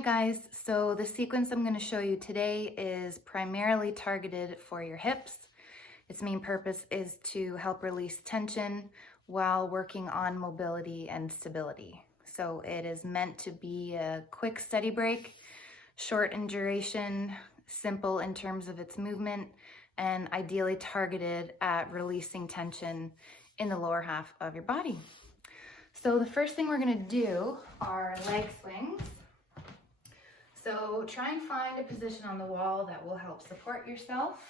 Hi guys, so the sequence I'm going to show you today is primarily targeted for your hips. Its main purpose is to help release tension while working on mobility and stability. So it is meant to be a quick steady break, short in duration, simple in terms of its movement, and ideally targeted at releasing tension in the lower half of your body. So the first thing we're going to do are leg swings. So try and find a position on the wall that will help support yourself.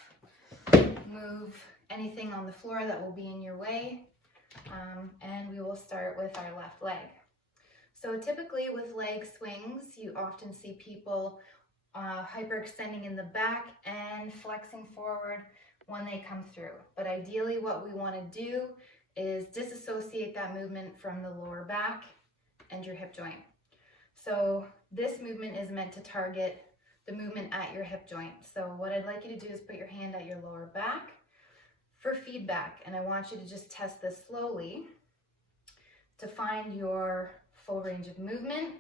Move anything on the floor that will be in your way. And we will start with our left leg. So typically with leg swings, you often see people hyperextending in the back and flexing forward when they come through. But ideally what we want to do is disassociate that movement from the lower back and your hip joint. So this movement is meant to target the movement at your hip joint. So what I'd like you to do is put your hand at your lower back for feedback. And I want you to just test this slowly to find your full range of movement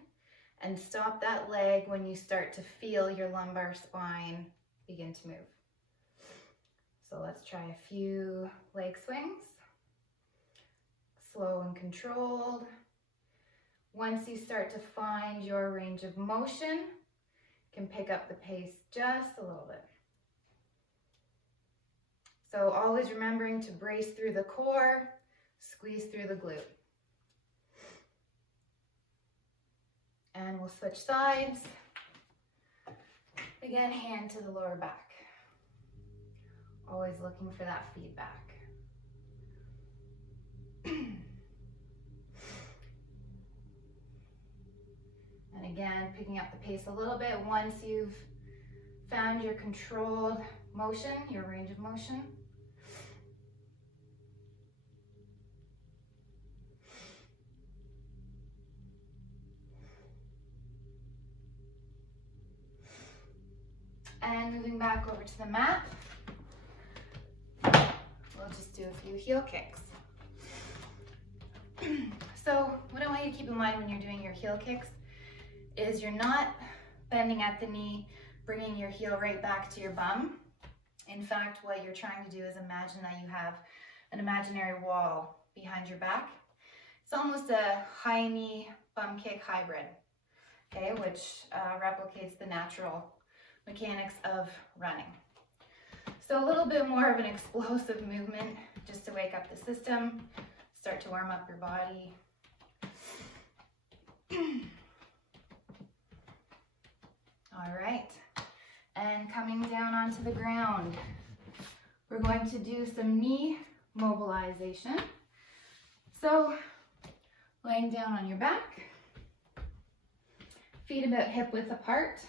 and stop that leg when you start to feel your lumbar spine begin to move. So let's try a few leg swings. Slow and controlled. Once you start to find your range of motion, you can pick up the pace just a little bit. So always remembering to brace through the core, squeeze through the glute. And we'll switch sides. Again, hand to the lower back. Always looking for that feedback. And again, picking up the pace a little bit once you've found your controlled motion, your range of motion. And moving back over to the mat, we'll just do a few heel kicks. So what I want you to keep in mind when you're doing your heel kicks is you're not bending at the knee, bringing your heel right back to your bum. In fact, what you're trying to do is imagine that you have an imaginary wall behind your back. It's almost a high knee bum kick hybrid, okay, which replicates the natural mechanics of running. So a little bit more of an explosive movement just to wake up the system, start to warm up your body. All right, and coming down onto the ground, we're going to do some knee mobilization. So laying down on your back, feet about hip width apart.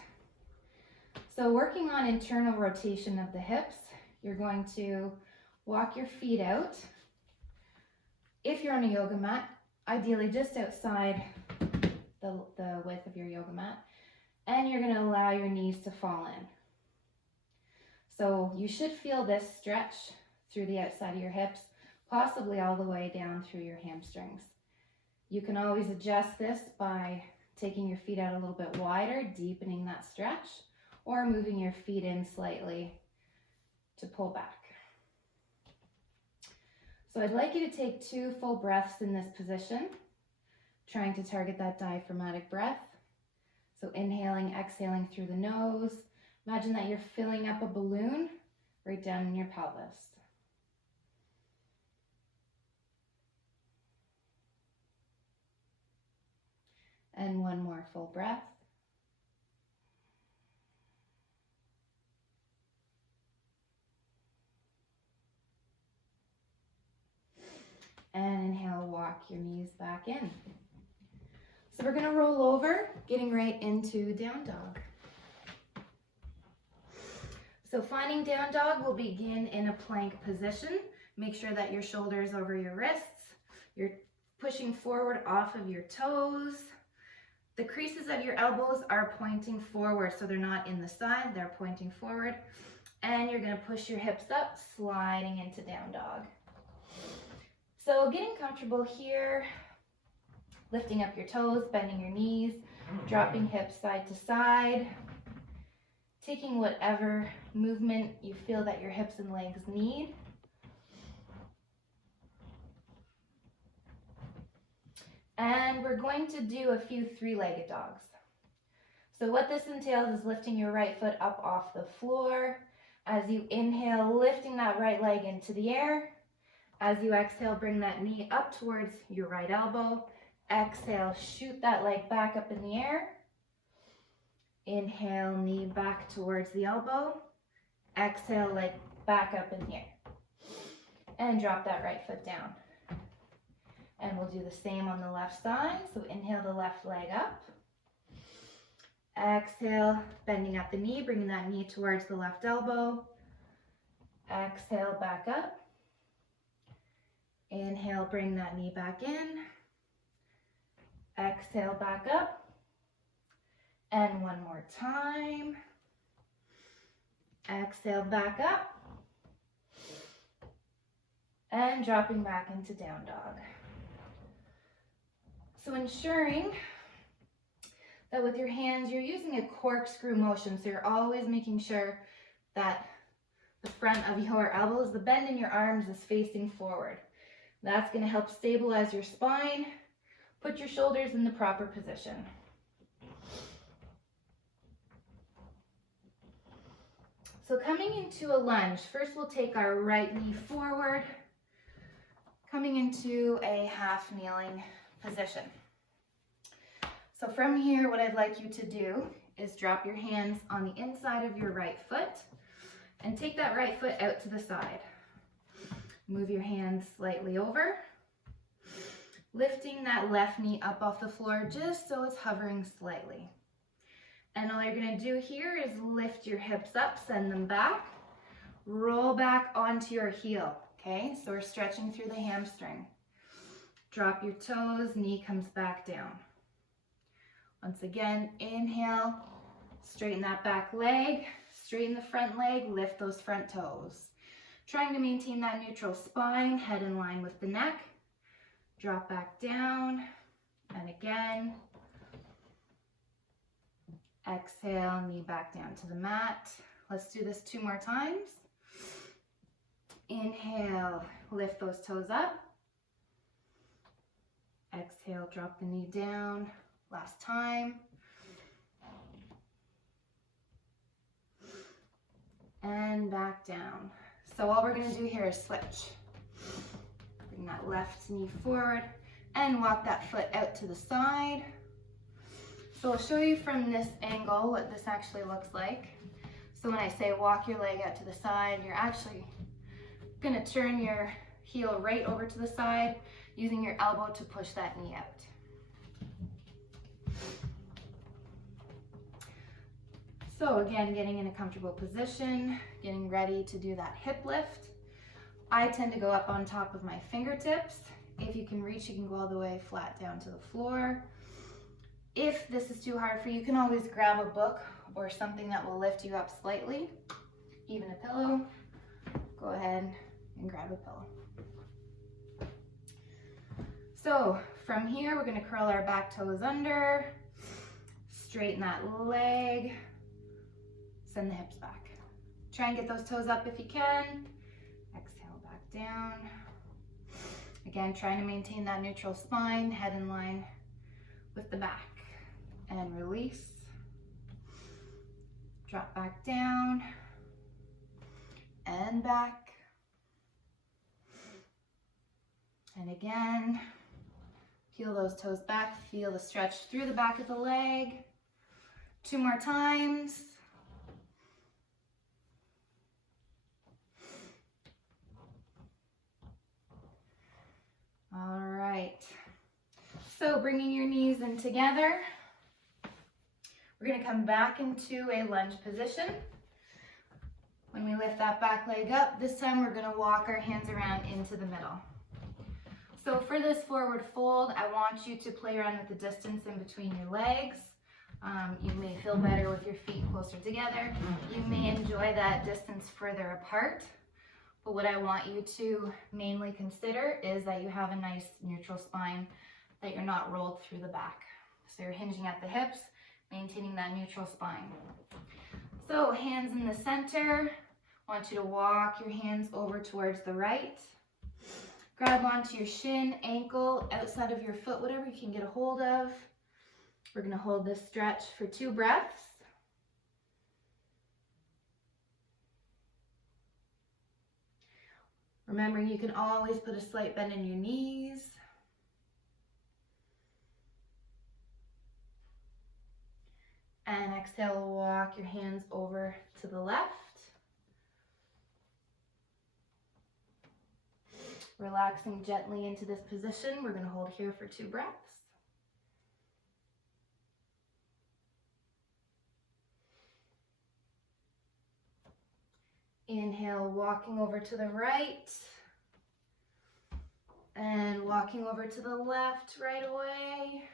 So working on internal rotation of the hips, you're going to walk your feet out. If you're on a yoga mat, ideally just outside the width of your yoga mat. And you're going to allow your knees to fall in. So you should feel this stretch through the outside of your hips, possibly all the way down through your hamstrings. You can always adjust this by taking your feet out a little bit wider, deepening that stretch, or moving your feet in slightly to pull back. So I'd like you to take 2 full breaths in this position, trying to target that diaphragmatic breath. So inhaling, exhaling through the nose. Imagine that you're filling up a balloon right down in your pelvis. And one more full breath. And inhale, walk your knees back in. So we're going to roll over, getting right into down dog. So finding down dog, we'll begin in a plank position. Make sure that your shoulders over your wrists. You're pushing forward off of your toes. The creases of your elbows are pointing forward, so they're not in the side, they're pointing forward. And you're going to push your hips up, sliding into down dog. So getting comfortable here, lifting up your toes, bending your knees, Dropping hips side to side, taking whatever movement you feel that your hips and legs need. And we're going to do a few three-legged dogs. So what this entails is lifting your right foot up off the floor. As you inhale, lifting that right leg into the air. As you exhale, bring that knee up towards your right elbow. Exhale, shoot that leg back up in the air. Inhale, knee back towards the elbow. Exhale, leg back up in the air. And drop that right foot down. And we'll do the same on the left side. So inhale the left leg up. Exhale, bending at the knee, bringing that knee towards the left elbow. Exhale, back up. Inhale, bring that knee back in. Exhale, back up. And one more time. Exhale, back up. And dropping back into down dog. So ensuring that with your hands, you're using a corkscrew motion. So you're always making sure that the front of your elbows, the bend in your arms is facing forward. That's going to help stabilize your spine. Put your shoulders in the proper position. So coming into a lunge, first we'll take our right knee forward, coming into a half kneeling position. So from here, what I'd like you to do is drop your hands on the inside of your right foot and take that right foot out to the side. Move your hands slightly over, lifting that left knee up off the floor just so it's hovering slightly. And all you're going to do here is lift your hips up, send them back, roll back onto your heel, okay? So we're stretching through the hamstring. Drop your toes, knee comes back down. Once again, inhale, straighten that back leg, straighten the front leg, lift those front toes. Trying to maintain that neutral spine, head in line with the neck. Drop back down, and again. Exhale, knee back down to the mat. Let's do this 2 more times. Inhale, lift those toes up. Exhale, drop the knee down. Last time. And back down. So all we're going to do here is switch. Bring that left knee forward and walk that foot out to the side. So I'll show you from this angle what this actually looks like. So when I say walk your leg out to the side, you're actually going to turn your heel right over to the side, using your elbow to push that knee out. So again, getting in a comfortable position, getting ready to do that hip lift. I tend to go up on top of my fingertips. If you can reach, you can go all the way flat down to the floor. If this is too hard for you, you can always grab a book or something that will lift you up slightly, even a pillow. Go ahead and grab a pillow. So from here, we're going to curl our back toes under, straighten that leg, send the hips back. Try and get those toes up if you can. Exhale, back down. Again, trying to maintain that neutral spine, head in line with the back. And release. Drop back down. And back. And again, peel those toes back. Feel the stretch through the back of the leg. 2 more times. All right, so bringing your knees in together, we're going to come back into a lunge position. When we lift that back leg up, this time we're going to walk our hands around into the middle. So for this forward fold, I want you to play around with the distance in between your legs. You may feel better with your feet closer together. You may enjoy that distance further apart. But what I want you to mainly consider is that you have a nice neutral spine, that you're not rolled through the back. So you're hinging at the hips, maintaining that neutral spine. So hands in the center. I want you to walk your hands over towards the right. Grab onto your shin, ankle, outside of your foot, whatever you can get a hold of. We're going to hold this stretch for 2 breaths. Remembering you can always put a slight bend in your knees. And exhale, walk your hands over to the left. Relaxing gently into this position. We're going to hold here for 2 breaths. Inhale, walking over to the right. And walking over to the left right away.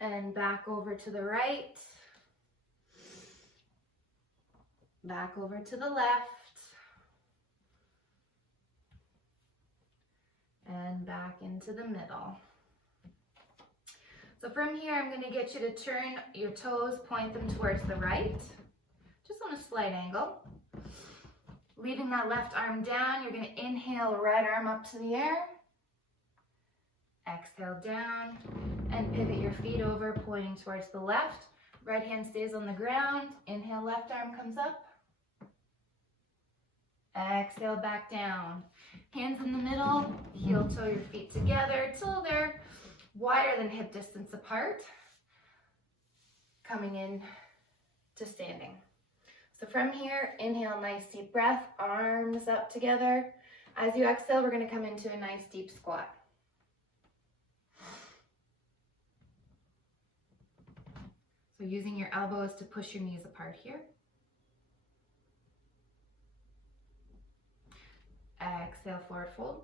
And back over to the right. Back over to the left. And back into the middle. So from here, I'm going to get you to turn your toes, point them towards the right, just on a slight angle. Leaving that left arm down, you're going to inhale, right arm up to the air. Exhale down and pivot your feet over, pointing towards the left. Right hand stays on the ground. Inhale, left arm comes up. Exhale, back down. Hands in the middle, heel toe your feet together till they're wider than hip distance apart. Coming in to standing. So from here, inhale, nice deep breath, arms up together. As you exhale, we're going to come into a nice deep squat. So using your elbows to push your knees apart here. Exhale, forward fold.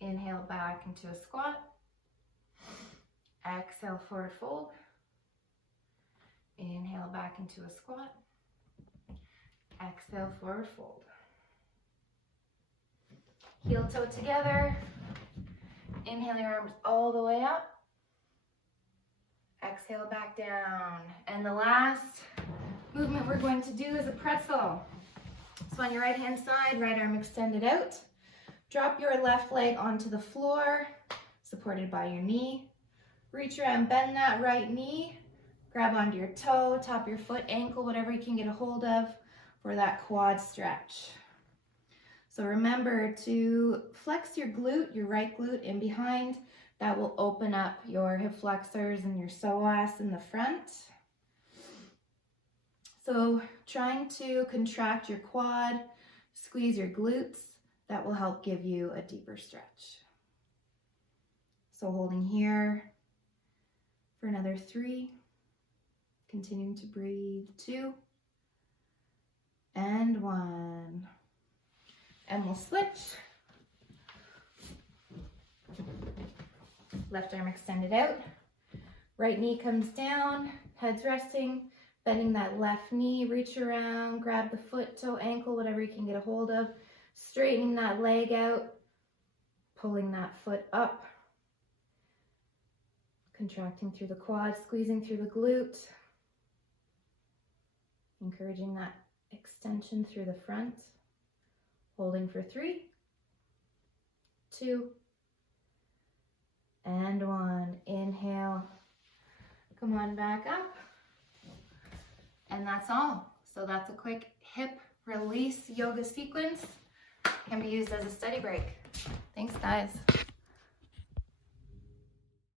Inhale, back into a squat. Exhale, forward fold. Inhale, back into a squat. Exhale, forward fold. Heel toe together. Inhale your arms all the way up. Exhale, back down. And the last movement we're going to do is a pretzel. So on your right hand side, right arm extended out. Drop your left leg onto the floor, supported by your knee. Reach around, bend that right knee. Grab onto your toe, top your foot, ankle, whatever you can get a hold of for that quad stretch. So remember to flex your glute, your right glute in behind. That will open up your hip flexors and your psoas in the front. So trying to contract your quad, squeeze your glutes, that will help give you a deeper stretch. So holding here for another 3. Continuing to breathe, 2, and 1. And we'll switch. Left arm extended out. Right knee comes down, head's resting. Bending that left knee, reach around, grab the foot, toe, ankle, whatever you can get a hold of. Straightening that leg out, pulling that foot up. Contracting through the quad, squeezing through the glute. Encouraging that extension through the front. Holding for 3, 2, and 1. Inhale. Come on back up. And that's all. So that's a quick hip release yoga sequence. Can be used as a study break. Thanks, guys.